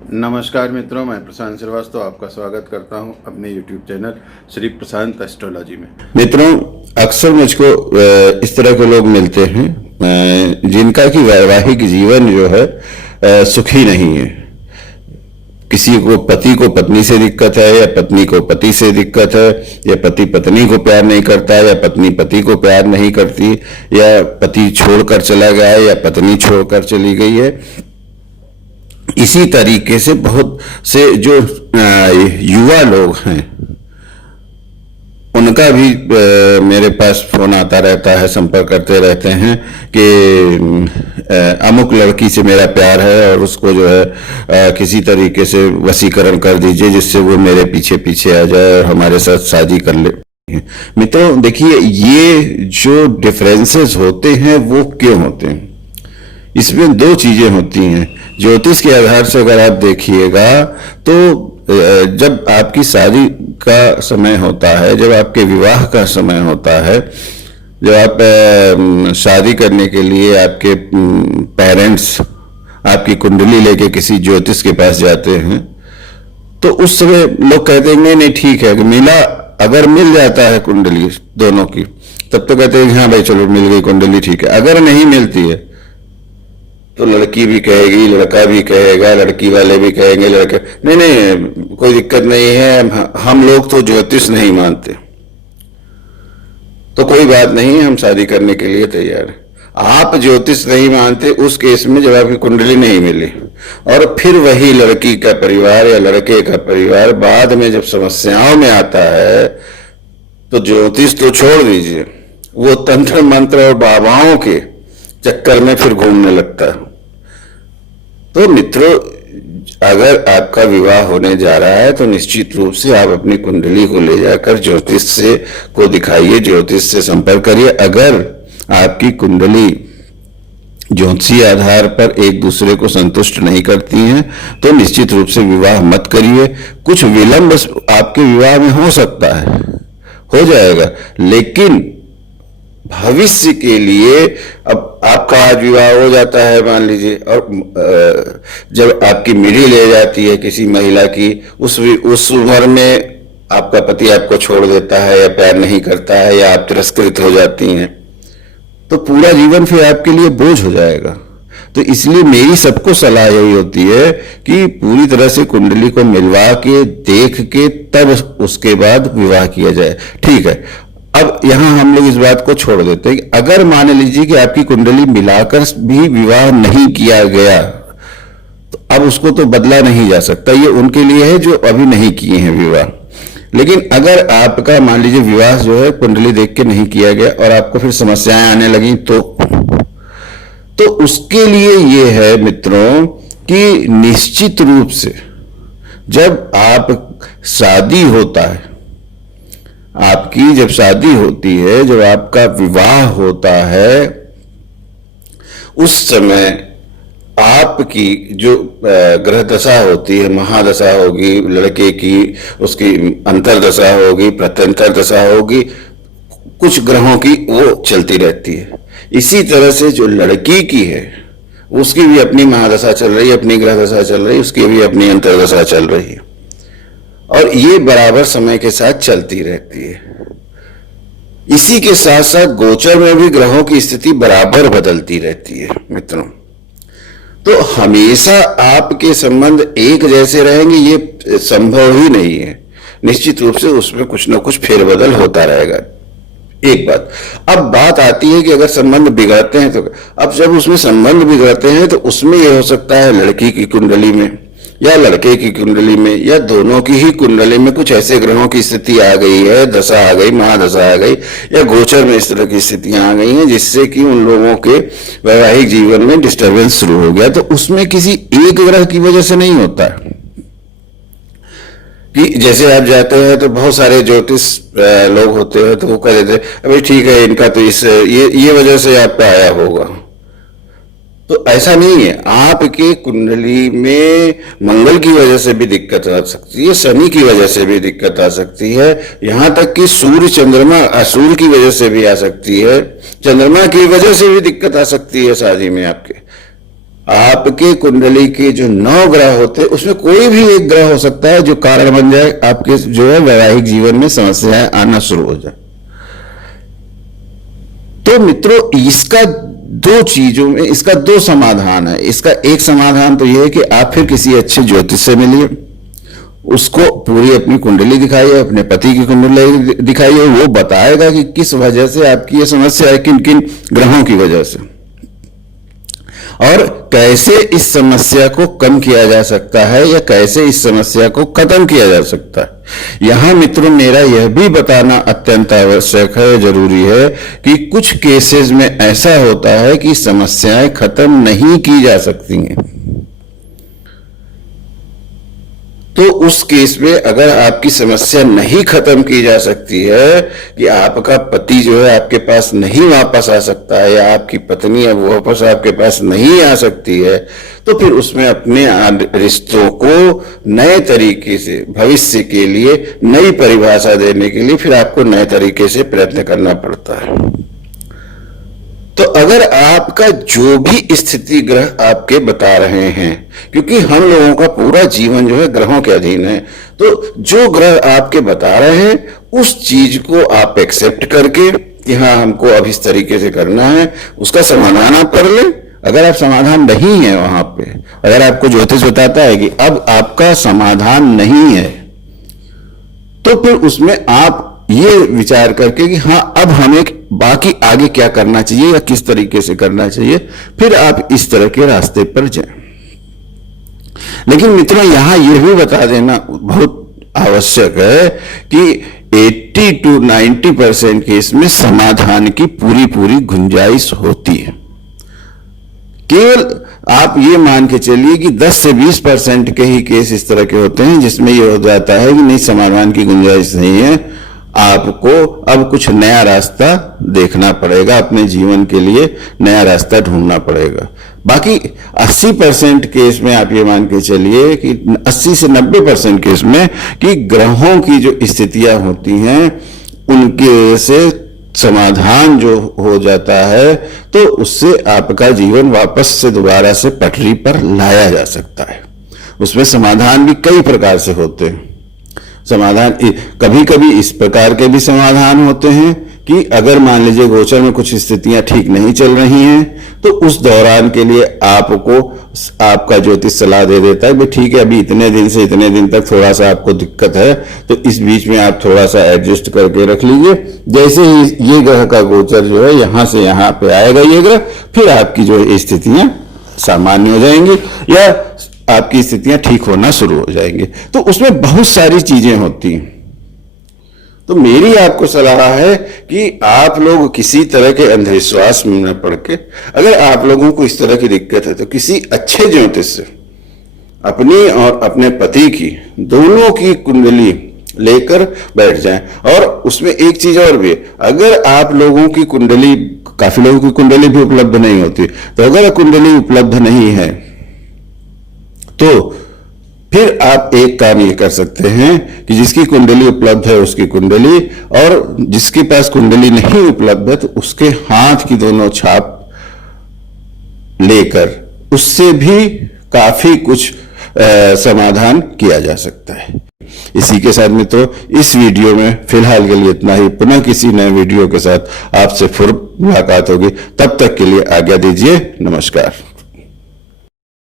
नमस्कार मित्रों, मैं प्रशांत श्रीवास्तव आपका स्वागत करता हूं अपने YouTube चैनल श्री प्रशांत एस्ट्रोलॉजी में। मित्रों, अक्सर मुझको इस तरह के लोग मिलते हैं जिनका कि वैवाहिक जीवन जो है सुखी नहीं है। किसी को पति को पत्नी से दिक्कत है, या पत्नी को पति से दिक्कत है, या पति पत्नी को प्यार नहीं करता है, या पत्नी पति को प्यार नहीं करती, या पति छोड़कर चला गया है, या पत्नी छोड़कर चली गई है। इसी तरीके से बहुत से जो युवा लोग हैं उनका भी मेरे पास फोन आता रहता है, संपर्क करते रहते हैं कि अमुक लड़की से मेरा प्यार है और उसको जो है किसी तरीके से वशीकरण कर दीजिए जिससे वो मेरे पीछे पीछे आ जाए और हमारे साथ शादी कर ले। मित्रों देखिए, ये जो डिफरेंसेस होते हैं वो क्यों होते हैं? इसमें दो चीजें होती हैं। ज्योतिष के आधार से अगर आप देखिएगा तो जब आपकी शादी का समय होता है, जब आपके विवाह का समय होता है, जब आप शादी करने के लिए आपके पेरेंट्स आपकी कुंडली लेके किसी ज्योतिष के पास जाते हैं, तो उस समय लोग कहते हैं नहीं ठीक है, मिला, अगर मिल जाता है कुंडली दोनों की तब तो कहते हैं हाँ भाई चलो मिल गई कुंडली, ठीक है। अगर नहीं मिलती है तो लड़की भी कहेगी, लड़का भी कहेगा, लड़की वाले भी कहेंगे, लड़के नहीं कोई दिक्कत नहीं है, हम लोग तो ज्योतिष नहीं मानते, तो कोई बात नहीं, हम शादी करने के लिए तैयार हैं। आप ज्योतिष नहीं मानते उस केस में जब आपकी कुंडली नहीं मिली और फिर वही लड़की का परिवार या लड़के का परिवार बाद में जब समस्याओं में आता है तो ज्योतिष तो छोड़ दीजिए, वो तंत्र मंत्र और बाबाओं के चक्कर में फिर घूमने लगता है। तो मित्रों, अगर आपका विवाह होने जा रहा है तो निश्चित रूप से आप अपनी कुंडली को ले जाकर ज्योतिष से को दिखाइए, ज्योतिष से संपर्क करिए। अगर आपकी कुंडली ज्योतिषीय आधार पर एक दूसरे को संतुष्ट नहीं करती हैं तो निश्चित रूप से विवाह मत करिए। कुछ विलंब आपके विवाह में हो सकता है, हो जाएगा, लेकिन भविष्य के लिए अब आपका आज विवाह हो जाता है मान लीजिए, और जब आपकी मिडी ले जाती है किसी महिला की, उस उम्र में आपका पति आपको छोड़ देता है या प्यार नहीं करता है या आप तिरस्कृत हो जाती हैं, तो पूरा जीवन फिर आपके लिए बोझ हो जाएगा। तो इसलिए मेरी सबको सलाह यही होती है कि पूरी तरह से कुंडली को मिलवा के देख के तब उसके बाद विवाह किया जाए। ठीक है, अब यहां हम लोग इस बात को छोड़ देते हैं कि अगर मान लीजिए कि आपकी कुंडली मिलाकर भी विवाह नहीं किया गया तो अब उसको तो बदला नहीं जा सकता, ये उनके लिए है जो अभी नहीं किए हैं विवाह। लेकिन अगर आपका मान लीजिए विवाह जो है कुंडली देख के नहीं किया गया और आपको फिर समस्याएं आने लगी तो उसके लिए ये है मित्रों कि निश्चित रूप से जब आप शादी होता है, आपकी जब शादी होती है, जब आपका विवाह होता है, उस समय आपकी जो ग्रह दशा होती है, महादशा होगी लड़के की, उसकी अंतरदशा होगी, प्रत्यंतर दशा होगी, कुछ ग्रहों की वो चलती रहती है। इसी तरह से जो लड़की की है उसकी भी अपनी महादशा चल रही है, अपनी ग्रह दशा चल रही है, उसकी भी अपनी अंतरदशा चल रही है, और ये बराबर समय के साथ चलती रहती है। इसी के साथ साथ गोचर में भी ग्रहों की स्थिति बराबर बदलती रहती है मित्रों। तो हमेशा आपके संबंध एक जैसे रहेंगे ये संभव ही नहीं है, निश्चित रूप से उसमें कुछ ना कुछ फेरबदल होता रहेगा। एक बात, अब बात आती है कि अगर संबंध बिगड़ते हैं तो अब जब उसमें संबंध बिगड़ते हैं तो उसमें यह हो सकता है लड़की की कुंडली में या लड़के की कुंडली में या दोनों की ही कुंडली में कुछ ऐसे ग्रहों की स्थिति आ गई है, दशा आ गई, महादशा आ गई, या गोचर में इस तरह की स्थितियां आ गई हैं जिससे कि उन लोगों के वैवाहिक जीवन में डिस्टर्बेंस शुरू हो गया। तो उसमें किसी एक ग्रह की वजह से नहीं होता है कि जैसे आप जाते हैं तो बहुत सारे ज्योतिष लोग होते हैं तो वो कह देते हैं अभी ठीक है इनका तो ये वजह से आपका आया होगा। तो ऐसा नहीं है, आपके कुंडली में मंगल की वजह से भी दिक्कत आ सकती है, शनि की वजह से भी दिक्कत आ सकती है, यहां तक कि सूर्य चंद्रमा सूर्य की वजह से भी आ सकती है, चंद्रमा की वजह से भी दिक्कत आ सकती है शादी में आपके। आपके कुंडली के जो 9 ग्रह होते हैं उसमें कोई भी एक ग्रह हो सकता है जो कारण बन जाए आपके जो है वैवाहिक जीवन में समस्याएं आना शुरू हो जाए। तो मित्रों, इसका 2 चीजों में इसका 2 समाधान है। इसका एक समाधान तो यह है कि आप फिर किसी अच्छे ज्योतिष से मिलिए, उसको पूरी अपनी कुंडली दिखाइए, अपने पति की कुंडली दिखाइए, वो बताएगा कि किस वजह से आपकी ये समस्या है, किन किन ग्रहों की वजह से, और कैसे इस समस्या को कम किया जा सकता है या कैसे इस समस्या को खत्म किया जा सकता है। यहां मित्रों मेरा यह भी बताना अत्यंत आवश्यक है, जरूरी है कि कुछ केसेस में ऐसा होता है कि समस्याएं खत्म नहीं की जा सकती हैं। तो उस केस में अगर आपकी समस्या नहीं खत्म की जा सकती है कि आपका पति जो है आपके पास नहीं वापस आ सकता है या आपकी पत्नी अब वापस आपके पास नहीं आ सकती है, तो फिर उसमें अपने रिश्तों को नए तरीके से, भविष्य के लिए नई परिभाषा देने के लिए फिर आपको नए तरीके से प्रयत्न करना पड़ता है। तो अगर आपका जो भी स्थिति ग्रह आपके बता रहे हैं, क्योंकि हम लोगों का पूरा जीवन जो है ग्रहों के अधीन है, तो जो ग्रह आपके बता रहे हैं उस चीज को आप एक्सेप्ट करके कि हाँ हमको अब इस तरीके से करना है, उसका समाधान आप कर लें। अगर आप समाधान नहीं है वहां पे, अगर आपको ज्योतिष बताता है कि अब आपका समाधान नहीं है, तो फिर उसमें आप ये विचार करके कि हाँ अब हमें बाकी आगे क्या करना चाहिए या किस तरीके से करना चाहिए, फिर आप इस तरह के रास्ते पर जाएं। लेकिन मित्रों यहां यह भी बता देना बहुत आवश्यक है कि 80 to 90% केस में समाधान की पूरी पूरी गुंजाइश होती है। केवल आप ये मान के चलिए कि 10 से 20% के ही केस इस तरह के होते हैं जिसमें यह हो जाता है कि नहीं, समाधान की गुंजाइश नहीं है, आपको अब कुछ नया रास्ता देखना पड़ेगा, अपने जीवन के लिए नया रास्ता ढूंढना पड़ेगा। बाकी 80% केस में आप ये मान के चलिए कि 80 से 90% केस में कि ग्रहों की जो स्थितियां होती हैं उनकी वजह से समाधान जो हो जाता है, तो उससे आपका जीवन वापस से दोबारा से पटरी पर लाया जा सकता है। उसमें समाधान भी कई प्रकार से होते हैं। समाधान कभी कभी इस प्रकार के भी समाधान होते हैं कि अगर मान लीजिए गोचर में कुछ स्थितियां ठीक नहीं चल रही हैं, तो उस दौरान के लिए आपको आपका ज्योतिष सलाह दे देता है, भाई ठीक है अभी इतने दिन से इतने दिन तक थोड़ा सा आपको दिक्कत है, तो इस बीच में आप थोड़ा सा एडजस्ट करके रख लीजिए। जैसे ही ये ग्रह का गोचर जो है यहां से यहां पे आएगा ये ग्रह, फिर आपकी जो स्थितियां सामान्य हो जाएंगी या आपकी स्थितियां ठीक होना शुरू हो जाएंगी। तो उसमें बहुत सारी चीजें होती हैं। तो मेरी आपको सलाह है कि आप लोग किसी तरह के अंधविश्वास में न पड़ के, अगर आप लोगों को इस तरह की दिक्कत है तो किसी अच्छे ज्योतिष से अपनी और अपने पति की दोनों की कुंडली लेकर बैठ जाएं। और उसमें एक चीज और भी, अगर आप लोगों की कुंडली, काफी लोगों की कुंडली भी उपलब्ध नहीं होती, तो अगर कुंडली उपलब्ध नहीं है तो फिर आप एक काम ये कर सकते हैं कि जिसकी कुंडली उपलब्ध है उसकी कुंडली, और जिसके पास कुंडली नहीं उपलब्ध है तो उसके हाथ की दोनों छाप लेकर उससे भी काफी कुछ समाधान किया जा सकता है। इसी के साथ मित्रों इस वीडियो में फिलहाल के लिए इतना ही। पुनः किसी नए वीडियो के साथ आपसे फिर मुलाकात होगी, तब तक के लिए आज्ञा दीजिए। नमस्कार।